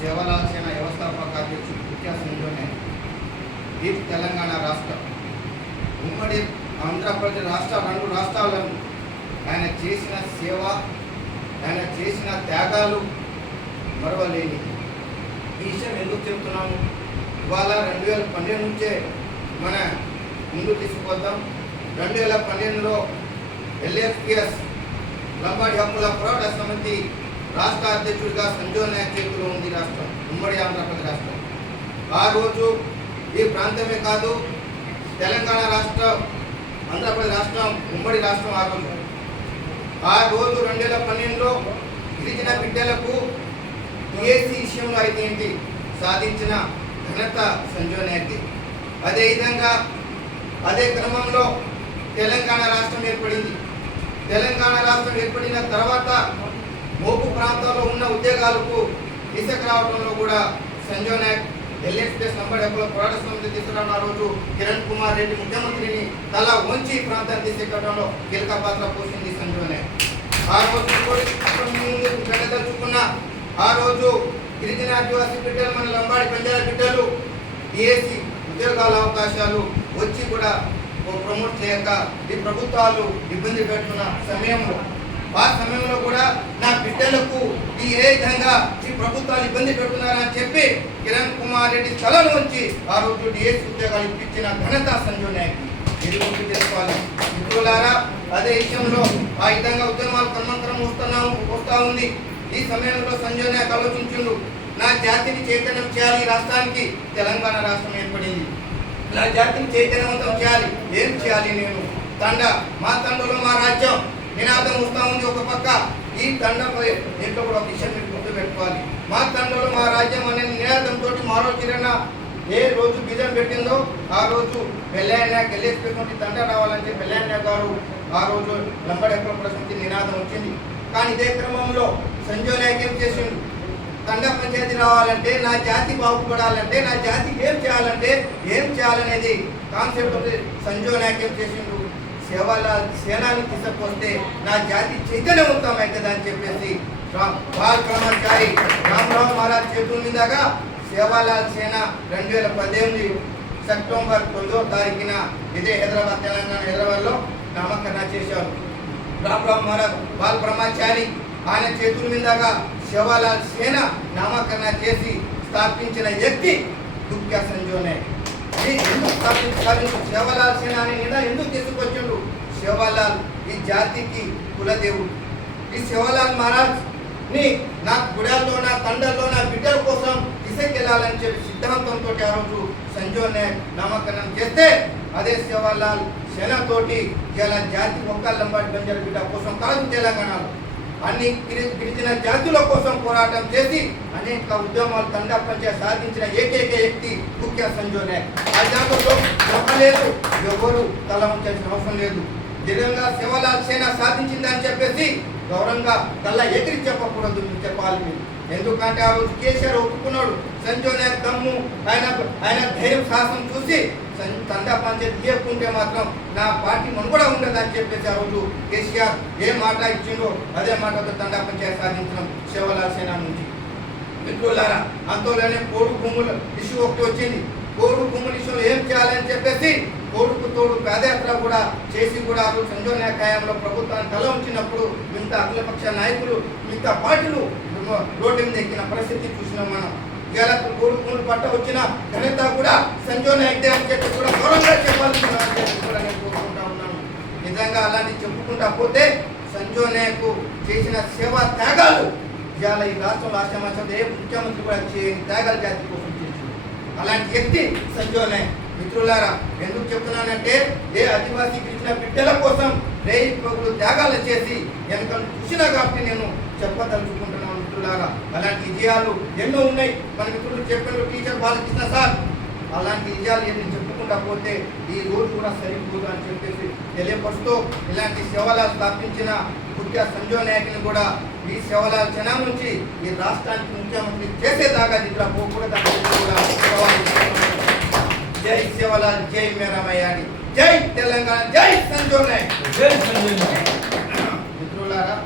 సేవలాల్ సేన వ్యవస్థాపక అధ్యక్షుడు ముఖ్య సంఘంలోనే ఈ తెలంగాణ రాష్ట్ర ఉమ్మడి ఆంధ్రప్రదేశ్ రెండు రాష్ట్రాలను ఆయన చేసిన సేవ, ఆయన చేసిన త్యాగాలు మరవలేని. ఈ విషయం ఎందుకు చెబుతున్నాము? ఇవాళ 2012 నుంచే మన ముందు తీసుకుపోతాం. 2012లో LFPS లంబాడి హక్కుల పోరాట సమితి రాష్ట్ర అధ్యక్షుడిగా సంజయ్ నాయక్ చేతిలో ఉంది రాష్ట్రం, ఉమ్మడి ఆంధ్రప్రదేశ్ రాష్ట్రం. ఆ రోజు ఈ ప్రాంతమే కాదు, తెలంగాణ రాష్ట్రం, ఆంధ్రప్రదేశ్ రాష్ట్రం, ఉమ్మడి రాష్ట్రం ఆ రోజు 2012లో గిరిజన బిడ్డలకు టీఏసీ విషయంలో అయితే ఏంటి సాధించిన ఘనత సంజయ్ నాయక్. అదేవిధంగా అదే క్రమంలో తెలంగాణ రాష్ట్రం ఏర్పడింది. తెలంగాణ రాష్ట్రం ఏర్పడిన తర్వాత మోపు ప్రాంతాల్లో ఉన్న ఉద్యోగాలకు తీసుకురావడంలో కూడా సంజయ్ నాయక్ LFPS లంబాడి హక్కుల పోరాట సమితి తీసుకురావడం, ఆ రోజు కిరణ్ కుమార్ రెడ్డి ముఖ్యమంత్రిని తల వంచి ప్రాంతాన్ని తీసుకురావడంలో కీలక పాత్ర పోషింది సంజయ్ నాయక్. ఆ రోజు గడదలుచుకున్న ఆ రోజు గిరిజన ఆదివాసీ బిడ్డలు, మన లంబాడి పంజాబీ బిడ్డలు టీఏసీ ఉద్యోగాల అవకాశాలు వచ్చి కూడా ప్రమోట్ చేయక ఈ ప్రభుత్వాలు ఇబ్బంది పెడుతున్న సమయంలో, ఆ సమయంలో కూడా నా బిడ్డలకు ఏ విధంగా ఈ ప్రభుత్వాలు ఇబ్బంది పెడుతున్నారని చెప్పి కిరణ్ కుమార్ రెడ్డి తలను వచ్చి ఆ రోజు టీఏసీ ఉద్యోగాలు ఇప్పించిన ఘనత సంజయ్ నాయక్. ఇది గుర్తు చేసుకోవాలి మిత్రులారా. అదే విషయంలో ఆ విధంగా ఉద్యమాలు కన్మంతరం వస్తూ ఉంది. ఈ సమయంలో సంజయ్ నాయక్ ఆలోచించిండు, నా జాతిని చైతన్యం చేయాలి. ఈ రాష్ట్రానికి తెలంగాణ రాష్ట్రం ఏర్పడింది, నా జాతిని చైతన్యవంతం చేయాలి. ఏం చేయాలి? నేను మా తండలో మా రాజ్యం నినాదం వస్తూ ఉంది. ఒక పక్క ఈ తండపై దీంట్లో కూడా ఒక విషయం మీరు గుర్తు పెట్టుకోవాలి. మా తండలో మా రాజ్యం అనే నినాదంతో మారో కిరణ ఏ రోజు బీజం పెట్టిందో ఆ రోజు పెళ్ళాయన LFPS తండ రావాలని చెప్పి పెళ్ళాయన గారు ఆ రోజు లంబాడి హక్కుల సమితి నినాదం వచ్చింది. కానీ ఇదే క్రమంలో సంజయ్ నాయక్ ఏం చేసిండు? తండ పంచాయతీ రావాలంటే, నా జాతి బాగుపడాలంటే, నా జాతికి ఏం చేయాలనేది కాన్సెప్ట్ ఉంది. సంజయ్ నాయక్ ఏం చేసిండు? సేవలాల్ సేనాని తీసుకొస్తే నా జాతి చైతన్యవంతం అవుతుంది అని చెప్పేసి బాల్ బ్రహ్మచారి రామరావు మహారాజ్ చేతుల మీదగా సేవలాల్ సేన 2018 సెప్టెంబర్ 9వ తారీఖున ఇదే హైదరాబాద్, తెలంగాణ హైదరాబాద్లో నామకరణ చేశారు. రామరావు మహారాజ్ బాల్ బ్రహ్మచారి ఆయన చేతుల మీదగా సేవలాల్ సేన నామకరణ చేసి స్థాపించిన వ్యక్తి ముఖ్య సంజయ్ నాయక్. ఎందుకు స్థాపించాలి? సేవలాల్ సేన అనే నినాదం ఎందుకు తీసుకొచ్చిండు? సేవలాల్ ఈ జాతికి కులదేవుడు. ఈ సేవలాల్ మహారాజ్ ని నా గుడాల్లో, నా తండల్లో, నా బిడ్డల కోసం తీసుకెళ్లాలని చెప్పి సిద్ధాంతంతో ఆ రోజు సంజయ్ నాయక్ నామకరణం చేస్తే, అదే సేవలాల్ సేనతోటి ఇలా జాతి ఒక్క లంబాడి బంజారా బిడ్డ కోసం కాదు, తెలంగాణలో అన్ని గిరిజన జాతుల కోసం పోరాటం చేసి అనేక ఉద్యమాలు తండా పంచాయతీ సాధించిన ఏకైక వ్యక్తి ముఖ్య సంజయ్ నాయక్. ఆ జాతుల్లో చెప్పలేదు, ఎవరు తల ఉంచాల్సిన అవసరం లేదు. దివ్యంగా సేవలాల్ సేన సాధించిందని చెప్పేసి గౌరవంగా కళ్ళ ఎగిరి చెప్పకూడదు, చెప్పాలి మీరు. ఎందుకంటే ఆ రోజు కేసీఆర్ ఒప్పుకున్నాడు. సంజయ్ నాయక్ దమ్ము, ఆయన ధైర్యం సాహసం చూసి తండా పంచాయతీ చెప్పుకుంటే మాత్రం నా పార్టీ మనుగడ ఉండదని చెప్పేసి ఆ రోజు కేసీఆర్ ఏ మాట ఇచ్చిండో అదే మాటతో తండా పంచాయతీ సాధించడం సేవలాల్ సేన నుంచి. మిత్రులారా, అంతలోనే కోడు భూముల ఇష్యూ ఒకటి వచ్చింది. కోడు భూముల ఇష్యూలో ఏం చేయాలని చెప్పేసి కోడుకు తోడు పాదయాత్ర కూడా చేసి కూడా ఆ రోజు సంజయ్ నాయక్ హయాంలో ప్రభుత్వాన్ని తల ఉంచినప్పుడు మిగతా అఖిలపక్ష నాయకులు, మిగతా పార్టీలు రోడ్డు మీద ఎక్కిన పరిస్థితి చూసినాం మనం. ఇలా కోడు భూములు పట్ట వచ్చిన ఘనత కూడా సంజయ్ నాయక్ అని చెప్పి కూడా గౌరవంగా చెప్పాలని కూడా నేను కోరుకుంటా ఉన్నాను. నిజంగా అలాంటి చెప్పుకుంటా పోతే సంజయ్ నాయక్ చేసిన సేవా త్యాగాలు ఇవాళ ఈ రాష్ట్రంలో ఆశ్రమాసం ఏ ముఖ్యమంత్రి కూడా చేయని త్యాగాలు జాతి కోసం చేసింది. అలాంటి వ్యక్తి సంజయ్ నాయక్. మిత్రులారా, ఎందుకు చెప్తున్నానంటే ఏ ఆదివాసీ గిరిజన బిడ్డల కోసం రేయి పగులు త్యాగాలు చేసి వెనకలు చూసినా కాబట్టి నేను చెప్పదలుచుకుంటున్నాను. మిత్రులారా, అలాంటి విజయాలు ఎన్నో ఉన్నాయి. మన మిత్రులు చెప్పారు, టీచర్ బాలకృష్ణ సార్, అలాంటి విజయాలు ఏదైనా చెప్పుకుంటా పోతే ఈ రోజు కూడా సరిపోదు అని చెప్పేసి తెలియపరుస్తూ ఇలాంటి సేవలాలు స్థాపించిన ముఖ్య సంజయ్ నాయక్ని కూడా ఈ సేవలాల జనం నుంచి ఈ రాష్ట్రానికి ముఖ్యమంత్రి చేసేదాకా ఇట్లా పోకూడదని జై సేవలాల్, జై మేరా మయాడి, జై తెలంగాణ, జై సంజయ్ నాయక్. జై సంజయ్ నాయక్. మిత్రులారా,